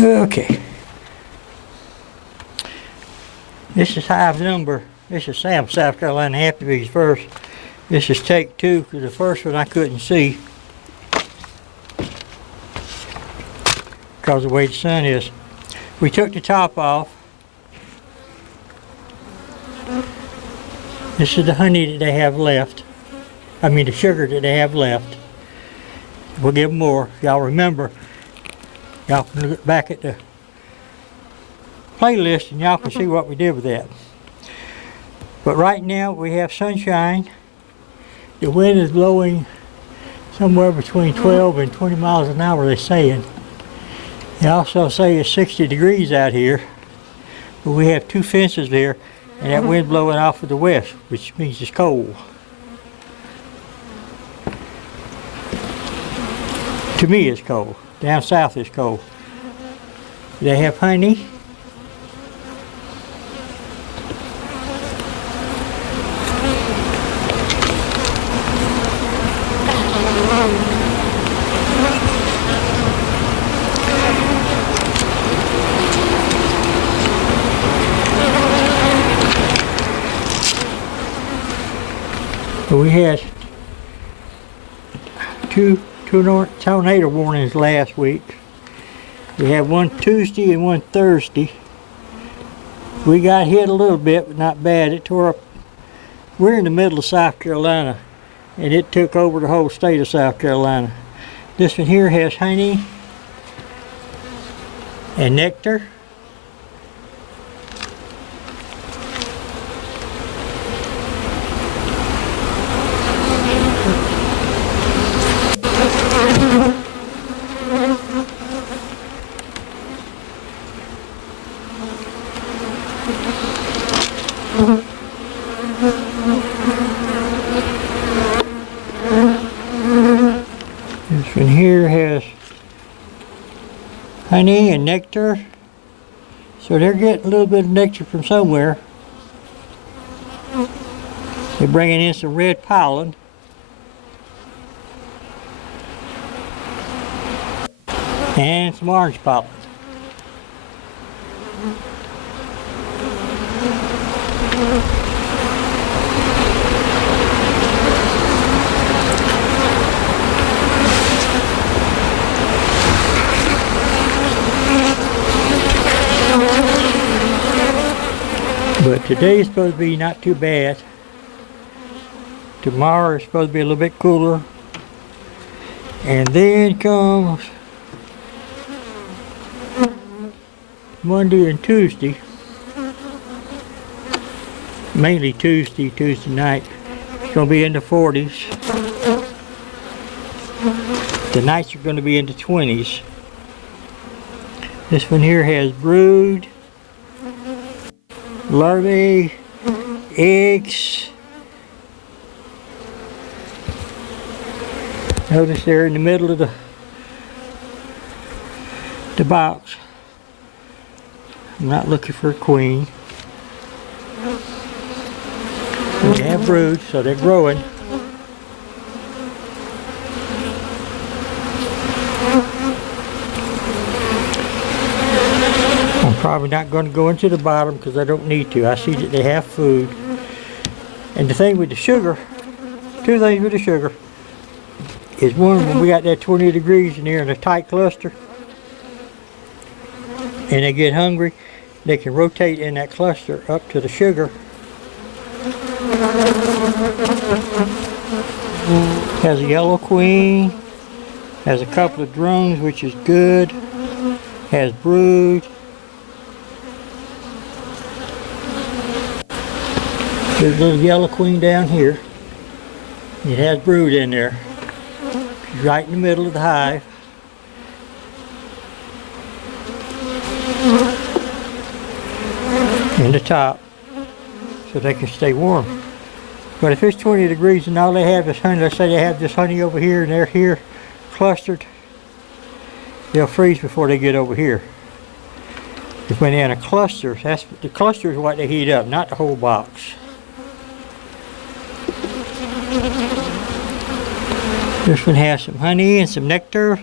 Okay. This is hive number. This is Sam, South Carolina Happy Bees first. This is take 2 because the first one I couldn't see because of the way the sun is. We took the top off. This is the honey that they have left. I mean the sugar that they have left. We'll give them more. If y'all remember, y'all can look back at the playlist and y'all can see what we did with that. But right now we have sunshine. The wind is blowing somewhere between 12 and 20 miles an hour, they're saying. They also say it's 60 degrees out here. But we have 2 fences there and that wind blowing off of the west, which means it's cold. To me it's cold. Down south it's cold. They have honey. So we had two tornado warnings last week. We had one Tuesday and one Thursday. We got hit a little bit, but not bad. It tore up. We're in the middle of South Carolina, and it took over the whole state of South Carolina. This one here has honey and nectar. This one here has honey and nectar, so they're getting a little bit of nectar from somewhere. They're bringing in some red pollen. And some orange pollen. But today is supposed to be not too bad. Tomorrow is supposed to be a little bit cooler. And then comes Monday and Tuesday. Mainly Tuesday night. It's going to be in the 40s. The nights are going to be in the 20s. This one here has brood, larvae, eggs. Notice they're in the middle of the box. I'm not looking for a queen. They have brood, so they're growing. I'm probably not going to go into the bottom because I don't need to. I see that they have food. And the thing with the sugar, 2 things with the sugar, is one, when we got that 20 degrees and they're in a tight cluster and they get hungry, they can rotate in that cluster up to the sugar. Has a yellow queen, has a couple of drones, which is good, has brood. There's a little yellow queen down here. It has brood in there. She's right in the middle of the hive. In the top, so they can stay warm. But if it's 20 degrees and all they have is honey, let's say they have this honey over here and they're here clustered, they'll freeze before they get over here. If when they're in a cluster, the cluster is what they heat up, not the whole box. This one has some honey and some nectar.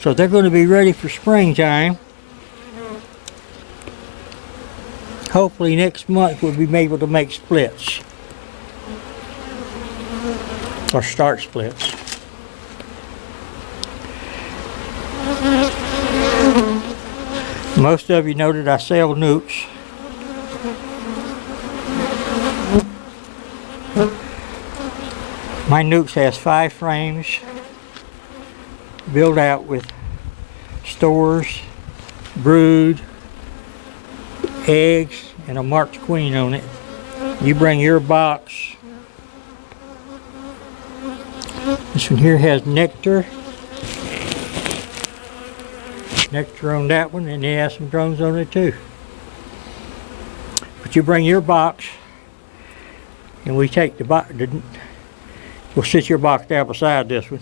So they're going to be ready for springtime. Hopefully next month we'll be able to make splits. Or start splits. Most of you know that I sell nukes. My nukes has 5 frames built out with stores, brood, eggs, and a marked queen on it. You bring your box. This one here has nectar. Nectar on that one, and it has some drones on it too. But you bring your box, and we take the box. We'll sit your box down beside this one.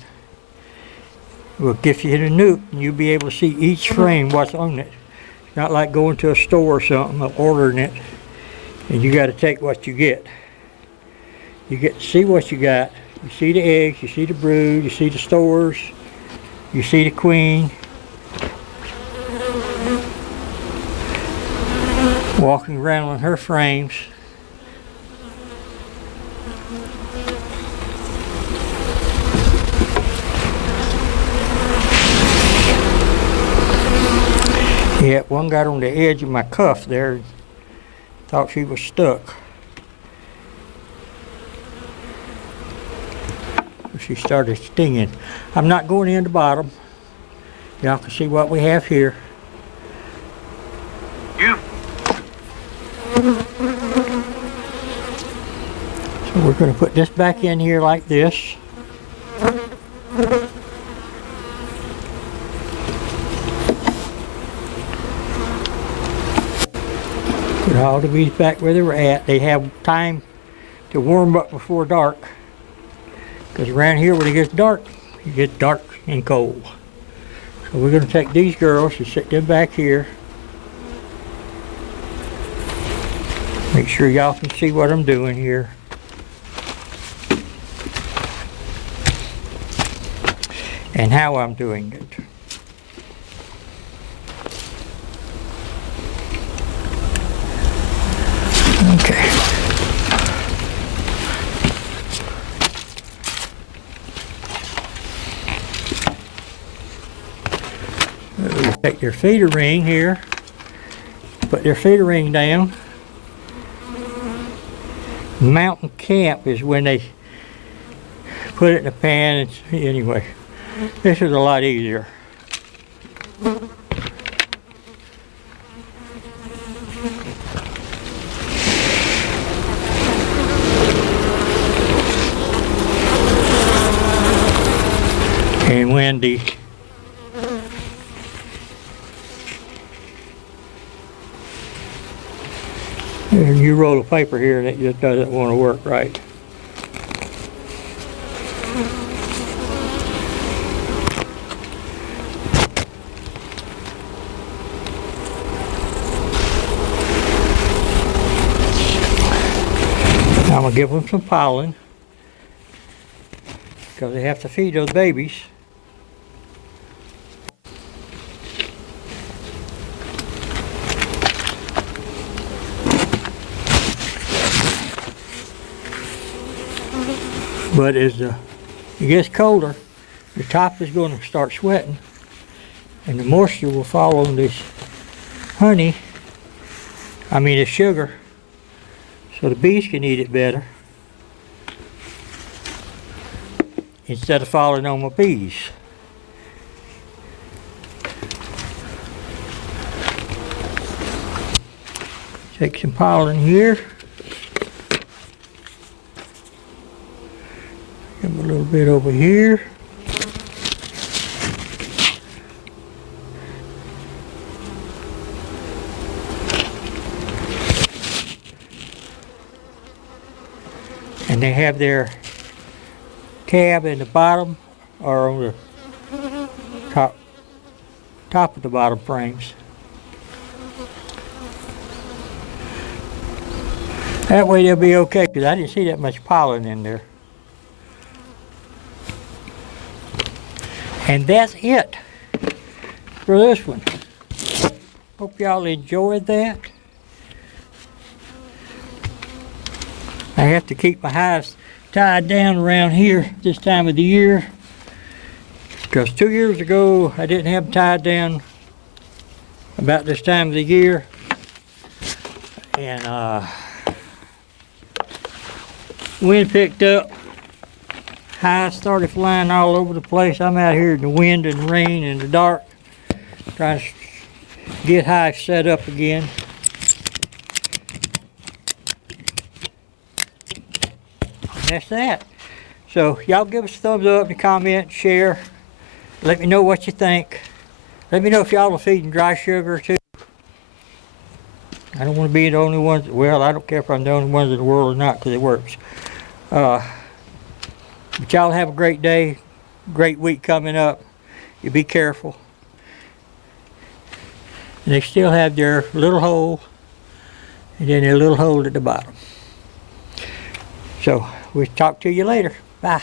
We'll give you the nuke, and you'll be able to see each frame what's on it. It's not like going to a store or something, or ordering it, and you got to take what you get. You get to see what you got. You see the eggs, you see the brood, you see the stores, you see the queen. Walking around on her frames. Yeah, one got on the edge of my cuff there. Thought she was stuck. She started stinging. I'm not going in the bottom. Y'all can see what we have here. So we're going to put this back in here like this. Put all the bees back where they were at. They have time to warm up before dark. Because around here when it gets dark, it gets dark and cold. So we're going to take these girls and sit them back here. Make sure y'all can see what I'm doing here. And how I'm doing it. Okay. Take their feeder ring here, put their feeder ring down. Mountain camp is when they put it in a pan. Anyway, this is a lot easier. And windy. And you roll a paper here and it just doesn't want to work right. I'm going to give them some pollen because they have to feed those babies. But as it gets colder, the top is going to start sweating and the moisture will fall on this honey, this sugar, so the bees can eat it better instead of falling on my bees. Take some pollen here. Give them a little bit over here. And they have their tab in the bottom or on the top of the bottom frames. That way they'll be okay, because I didn't see that much pollen in there. And that's it. for this one. Hope y'all enjoyed that. I have to keep my hives tied down around here this time of the year, because 2 years ago I didn't have them tied down about this time of the year, and wind picked up, hives started flying all over the place. I'm out here in the wind and rain and the dark trying to get hives set up again. And that's that. So y'all give us a thumbs up and comment, share. Let me know what you think. Let me know if y'all are feeding dry sugar too. I don't want to be the only ones. Well, I don't care if I'm the only ones in the world or not, because it works. But y'all have a great day, great week coming up. You be careful. And they still have their little hole, and then their little hole at the bottom. So we'll talk to you later. Bye.